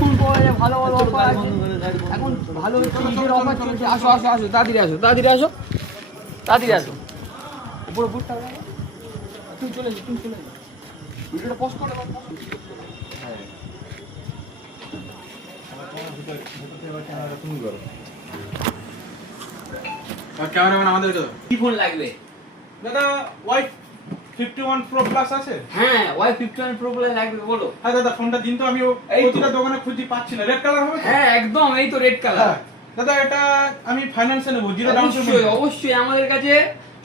Phone পাওয়া যায়, ভালো ভালো অফার আছে এখন, ভালো ঈদের অফার চলছে। আসো আসো আসো, তাড়াতাড়ি আসো, তাড়াতাড়ি আসো, তাড়াতাড়ি আসো। উপরে বুটটা তুমি চলে এসো, তুমি চলে এসো, ভিডিওটা পোস্ট করে দাও। ক্যামেরাম্যান আমাদেরকে দাও। কি ফোন লাগবে দাদা ওয়াই 51 প্রো প্লাস আছে? হ্যাঁ, Y51 Pro Plus লাগবে, বলো। হ্যাঁ দাদা ফোনটা দিন তো, আমি এই তো। প্রতিটা দোকানে খুঁজি পাচ্ছি না। রেড কালার হবে তো? হ্যাঁ একদম, এই তো রেড কালার। হ্যাঁ। দাদা এটা আমি ফাইন্যান্সে নেব, জিরো ডাউন অবশ্যই পেমেন্ট। অবশ্যই আমাদের কাছে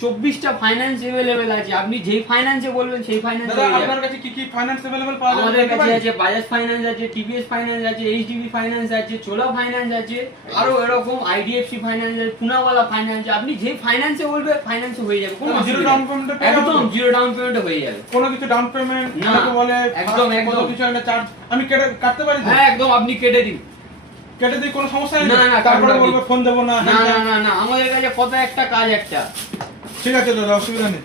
24টা ফাইন্যান্স अवेलेबल আছে, আপনি যেই ফাইন্যান্সে বলবেন সেই ফাইন্যান্স দাদা হয়ে যাবে। আপনার কাছে কি কি ফাইন্যান্স अवेलेबल পাওয়া যাবে? আমাদের কাছে আছে বাজাজ ফাইন্যান্স আছে, টিভিএস ফাইন্যান্স আছে, এইচডিবি ফাইন্যান্স আছে, চোলা ফাইন্যান্স আছে, আরো এরকম আইডিএফসি ফাইন্যান্স আছে, পুনাওয়ালা ফাইন্যান্স আছে। আপনি যেই ফাইন্যান্সে বলবেন ফাইন্যান্সে হয়ে যাবে, কোনো জিরো অসুবিধা ডাউন নেই। পেমেন্ট একদম জিরো ডাউন পেমেন্টে হয়ে যাবে। কোনো কিছু ডাউন পেমেন্ট না, আমাকে বলে একদম, কত একদম। কিছু একটা চার্জ আমি কাটতে পারি তো? হ্যাঁ একদম, আপনি কেটে দিন। কেটে দিই, কোনো সমস্যা নেই না, তো? না, তারপরে কাটুন বলবো আপনি। ফোন দেবো না। না না না না, আমাদের কাছে কত একটা কাজ একটা। ঠিক আছে দাদা, অসুবিধা নেই।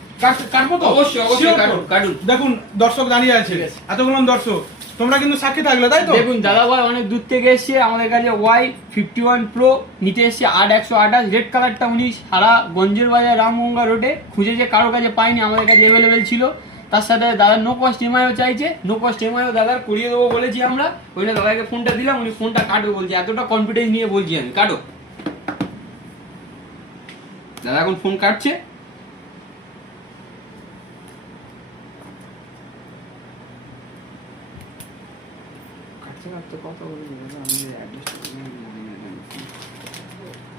কাটবো তো? অবশ্যই অবশ্যই Sure তো? কাটুন কাটুন। দেখুন দর্শক দাঁড়িয়ে আছে, ঠিক আছে। এতগুলো দর্শক, তোমরা কিন্তু সাক্ষী থাকলে, তাই তো? দেখুন দাদা ভাই অনেক দূর থেকে এসছে, আমাদের কাছে Y51 Pro নিতে এসছে 8128 রেড কালারটা। উনি সারা গঞ্জের বাজার রামগঙ্গা রোডে খুঁজেছে, কারো কাছে পাইনি, আমাদের কাছে অ্যাভেলেবেল ছিল। তার সাথে দাদা নো কস্ট এমআইও চাইছে, নো কস্ট এমআইও দাদা করিয়ে দেবো বলেছি আমরা। ওইটা দাদাকে ফোনটা দিলাম, উনি ফোনটা কাটবে বলছে, এতটা কনফিডেন্স নিয়ে বলছি আমি। কাটো দাদা, এখন ফোন কাটছে।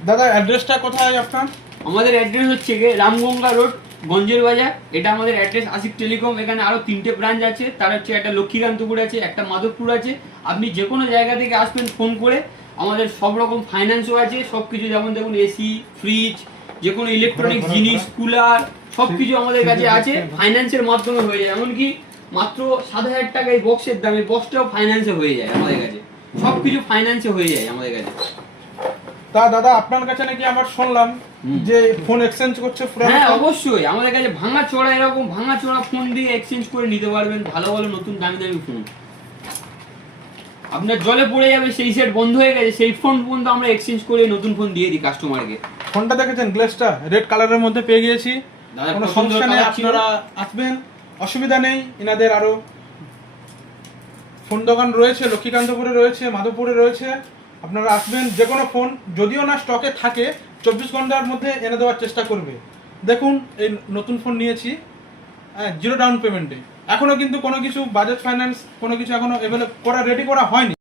দাদা অ্যাড্রেসটা কোথায় আপনার? আমাদের অ্যাড্রেস হচ্ছে গিয়ে রামগঙ্গা রোড, গঞ্জের বাজার। এটা আমাদের অ্যাড্রেস। আশিক টেলিকম, এখানে আরো 3টে ব্রাঞ্চ আছে। তার হচ্ছে একটা লক্ষ্মীকান্তপুর আছে, একটা মাধবপুর আছে। আপনি যে কোনো জায়গা থেকে আসবেন ফোন করে, আমাদের সব রকম ফাইন্যান্সও আছে, সবকিছু। যেমন দেখুন এসি, ফ্রিজ, যে কোনো ইলেকট্রনিক জিনিস, কুলার, সবকিছু আমাদের কাছে আছে, ফাইন্যান্সের মাধ্যমে হয়ে যায়। এমনকি মাত্র 7,000 টাকা এই বক্সের দাম, এই বক্সটাও ফাইন্যান্সে হয়ে যায় আমাদের কাছে। সবকিছু ফাইন্যান্সে হয়ে যায় আমাদের কাছে। তা দাদা আপনার কাছে নাকি আমার শুনলাম যে ফোন এক্সচেঞ্জ করছে পুরো? হ্যাঁ অবশ্যই, আমাদের কাছে ভাঙা চোরা, এরকম ভাঙা চোরা ফোন দিয়ে এক্সচেঞ্জ করে নিতে পারবেন। ভালো ভালো নতুন দামি দামি ফোন আপনার জলে পড়ে যাবে, সেই সেট বন্ধ হয়ে গেছে, সেই ফোন পর্যন্ত আমরা এক্সচেঞ্জ করে নতুন ফোন দিয়ে দিই কাস্টমারকে। ফোনটা দেখেছেন, গ্লেসটা রেড কালারের মধ্যে পেয়ে গিয়েছি। দাদা কোনো পছন্দের সমস্যা নেই, কালার ছিল। আপনারা আসবেন, অসুবিধা নেই। এনাদের আরো ফোন দোকান রয়েছে, লক্ষ্মীকান্তপুরে রয়েছে, মাধবপুরে রয়েছে। আপনারা আসবেন, যে কোনো ফোন যদিও না স্টকে থাকে 24 ঘন্টার মধ্যে এনে দেওয়ার চেষ্টা করবে। দেখুন এই নতুন ফোন নিয়েছি, হ্যাঁ, জিরো ডাউন পেমেন্টে। এখনো কিন্তু কোনো কিছু বাজাজ ফাইন্যান্স কোনো কিছু এখনো রেডি করা হয়নি।